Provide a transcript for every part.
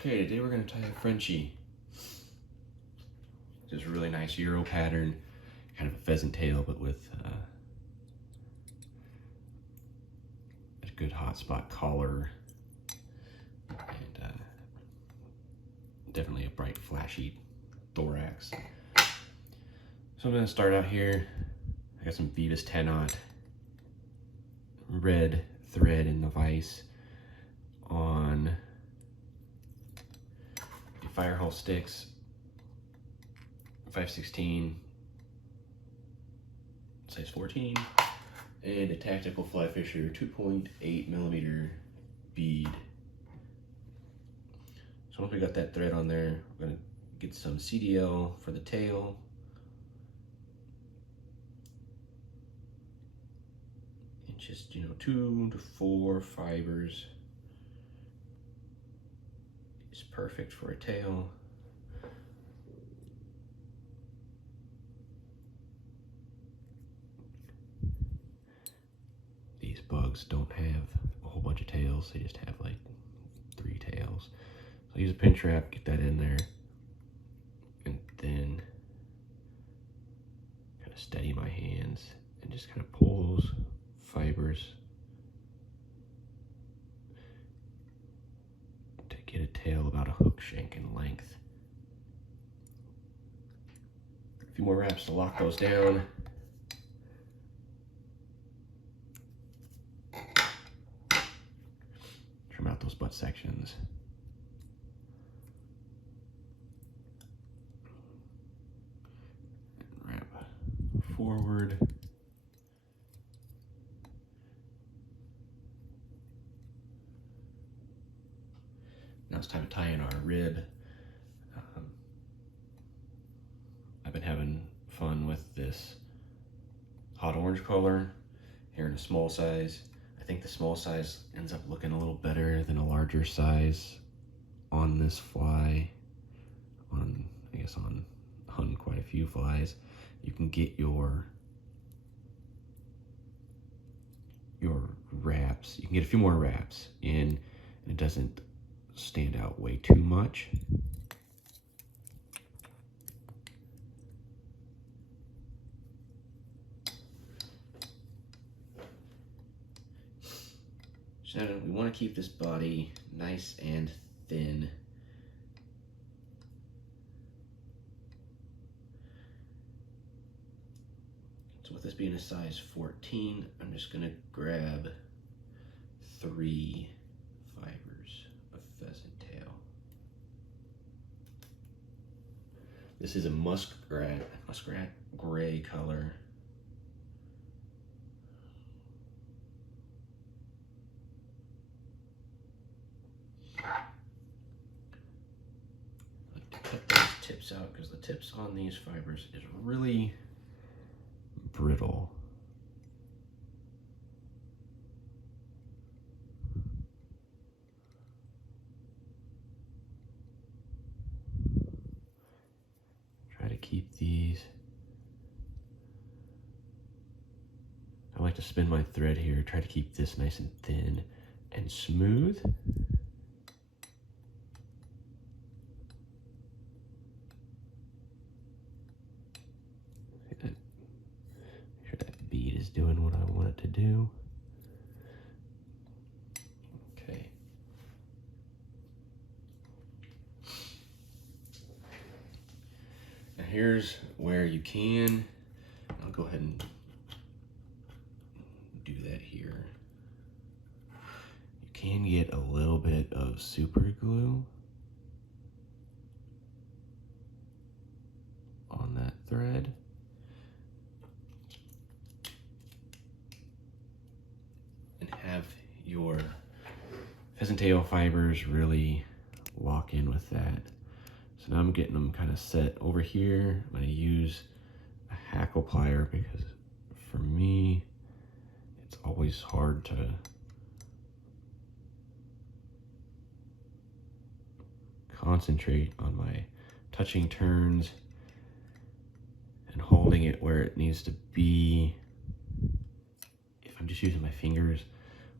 Okay, today we're going to tie a Frenchie. Just a really nice Euro pattern, kind of a pheasant tail, but with a good hot spot collar, and definitely a bright, flashy thorax. So I'm going to start out here. I got some Veevus 10-aught red thread in the vise on the Firehole Sticks 5/16 size 14 and a tactical fly fisher 2.8 millimeter bead. So once we got that thread on there, we're going to get some CDL for the tail. And just, 2 to 4 fibers is perfect for a tail. These bugs don't have a whole bunch of tails, they just have like 3 tails. So I use a pinch wrap, get that in there, and then kind of steady my hands and just kind of pull those fibers to get a tail about a hook shank in length. A few more wraps to lock those down. Trim out those butt sections. Wrap forward. Now it's time to tie in our rib. I've been having fun with this hot orange color here in a small size. I think the small size ends up looking a little better than a larger size on this fly. On quite a few flies. You can get your wraps. You can get a few more wraps in, and it doesn't stand out way too much. So we want to keep this body nice and thin. So with this being a size 14, I'm just going to grab 3 fibers of pheasant tail. This is a muskrat gray color. Cut those tips out because the tips on these fibers is really brittle. Try to keep these. I like to spin my thread here, try to keep this nice and thin and smooth. Bead is doing what I want it to do. Okay. Now here's where you can, I'll go ahead and do that here. You can get a little bit of super glue on that thread. Have your pheasant tail fibers really lock in with that. So now I'm getting them kind of set over here. I'm going to use a hackle plier because for me it's always hard to concentrate on my touching turns and holding it where it needs to be. If I'm just using my fingers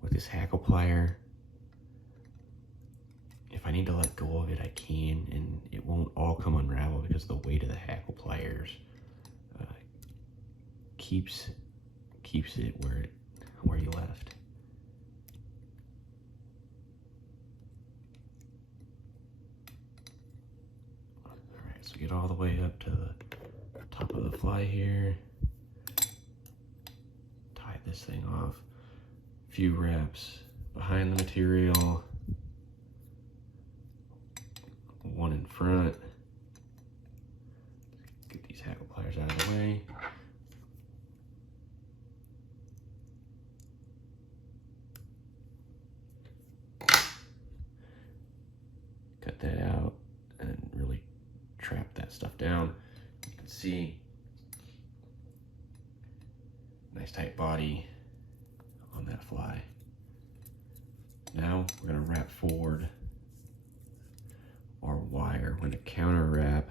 with this hackle plier, if I need to let go of it, I can, and it won't all come unraveled because the weight of the hackle pliers keeps it where you left. All right, so get all the way up to the top of the fly here. Tie this thing off. A few wraps behind the material. One in front. Get these hackle pliers out of the way. Cut that out and really trap that stuff down. You can see nice tight body on that fly. Now we're going to wrap forward our wire. We're going to counter wrap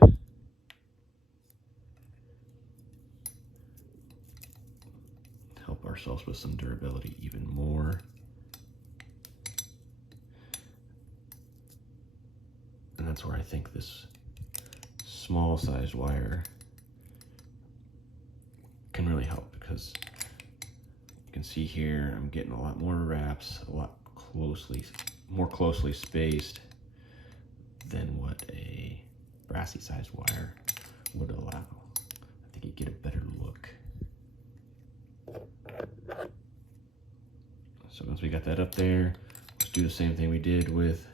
help ourselves with some durability even more. And that's where I think this small sized wire can really help, because you can see here I'm getting a lot more wraps, a lot more closely spaced than what a brassy sized wire would allow. I think you get a better look. So once we got that up there, let's do the same thing we did with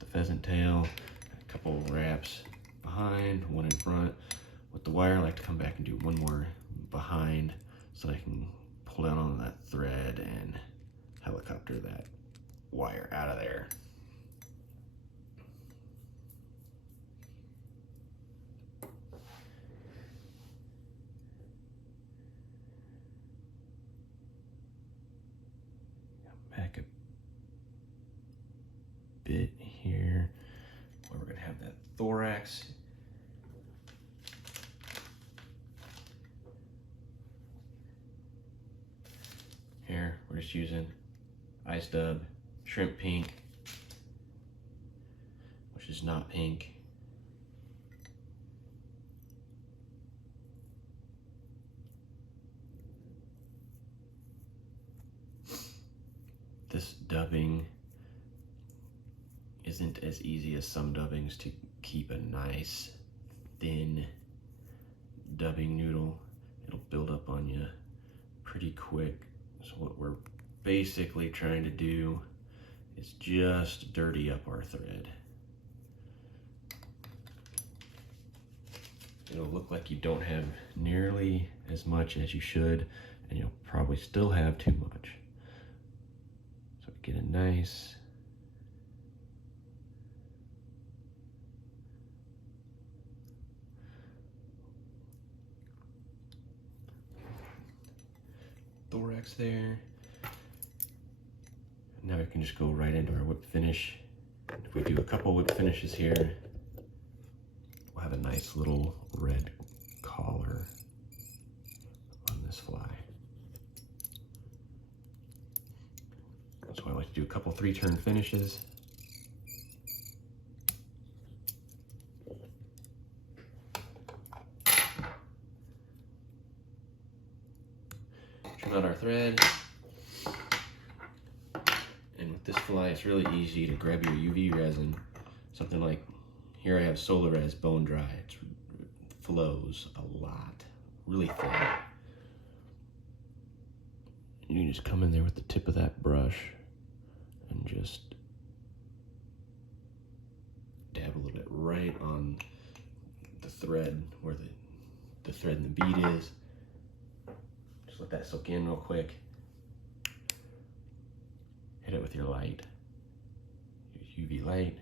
the pheasant tail. A couple wraps behind, one in front. With the wire, I like to come back and do one more behind so that I can pull down on that thread and helicopter that wire out of there. Back a bit here where we're going to have that thorax. Here we're just using ice dub, shrimp pink, which is not pink. This dubbing isn't as easy as some dubbings to keep a nice thin dubbing noodle. It'll build up on you pretty quick. So what we're basically trying to do is just dirty up our thread. It'll look like you don't have nearly as much as you should, and you'll probably still have too much. So get a nice thorax there. Now we can just go right into our whip finish. If we do a couple whip finishes here, we'll have a nice little red collar on this fly. So I like to do a couple 3-turn finishes. Trim out our thread. And with this fly, it's really easy to grab your UV resin. Something like, here I have Solarez bone dry. It flows a lot, really thin. You can just come in there with the tip of that brush and just dab a little bit right on the thread where the thread and the bead is. Just let that soak in real quick. Hit it with your light, your UV light.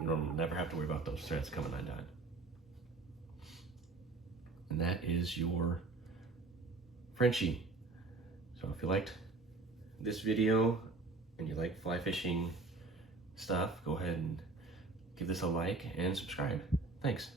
You'll never have to worry about those threads coming undone. And that is your Frenchie. So if you liked this video and you like fly fishing stuff, go ahead and give this a like and subscribe. Thanks.